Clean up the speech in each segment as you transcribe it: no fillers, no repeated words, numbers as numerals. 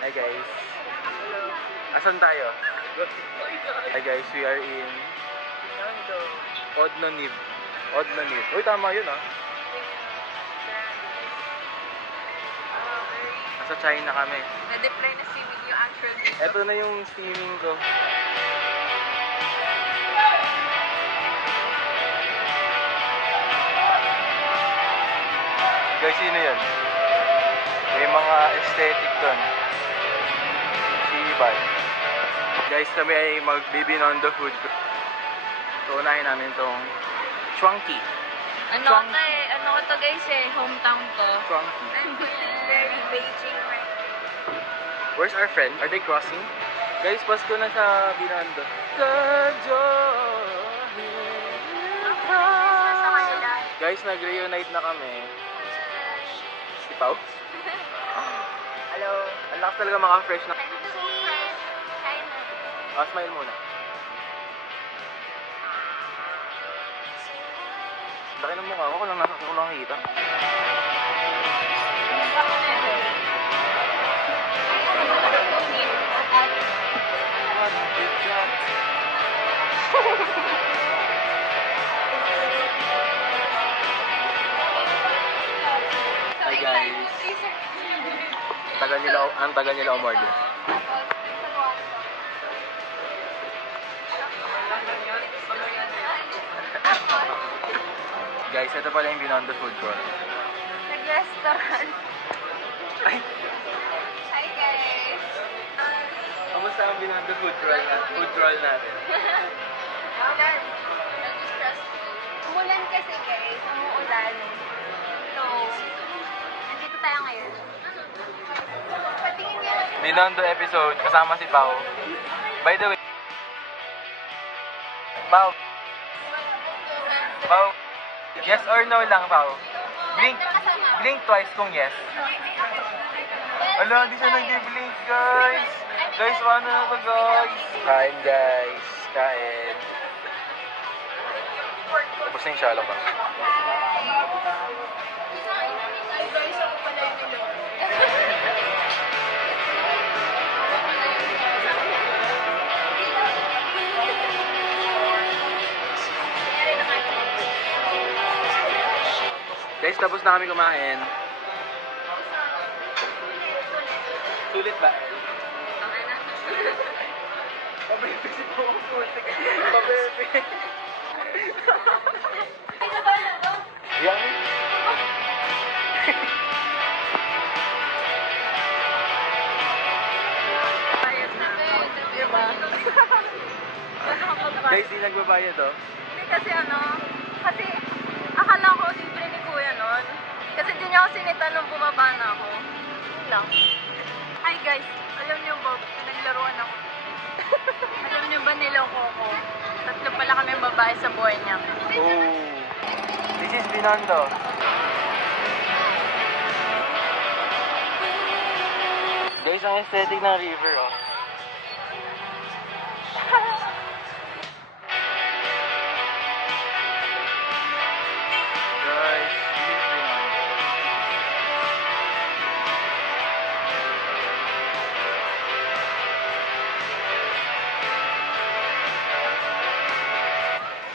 Hi guys. Asan tayo? Hi guys, we are in Odnoniv. Odnoniv. Uy, tama yun ah. Nasa China kami. Na-deploy na si Will yung actual dito. Ito na yung steaming ko. Guys, sino yan? May mga aesthetic doon. Si Ivan. Guys, kami ay magbibinondo food. So, unahin namin itong Chunky. Ano ko to guys hometown ko. Chunky. I'm very Beijing right. Where's our friend? Are they crossing? Guys, Pasko na sa Binondo. Guys, nag-reunite na kami. Si Pao? Hello. Ang lakas talaga maka-fresh na. China. Smile muna. Laki ng mukha ko, ko lang nakita. Hi guys. Ang tagal nila umorder. Guys, ito pala yung Binondo food court. Nag-restaurant. Ay! Hi guys. Kamusta ang Binondo food crawl natin? Ulan. Nag-stressful. Umulan kasi guys. Umuulan. So, nandito tayo ngayon. Patingin nga. Binondo episode, kasama si Pao. By the way, Pao, yes or no lang, Pao? Blink twice kung yes. Ala, hindi siya nag-blink, guys. Guys, paano na to, guys? Kain, guys. Kain. Tapos na yung shallow ba? Guys, ako pala yung nilo. Guys, tapos na kami kumain. Sulit ba? Pabebe si Pao ang putik. Pabebe. Yang? Guys, di nagbabayad oh. Hindi kasi kasi akala ko libre ni Kuya nun. Kasi di niya ako sinita nung bumaba na ako. Yun lang. Hi guys, alam niyo ba, naglaruan ako. Alam niyo ba niloko ko? Tatlo pala kami babae sa buhay niya. Oh. This is Binondo. Guys, ang aesthetic ng river oh. Guys, this is Binondo.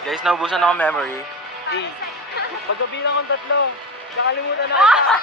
Guys, naubusan ako memory. Pagkabilang kong tatlo, nakalimutan na kita.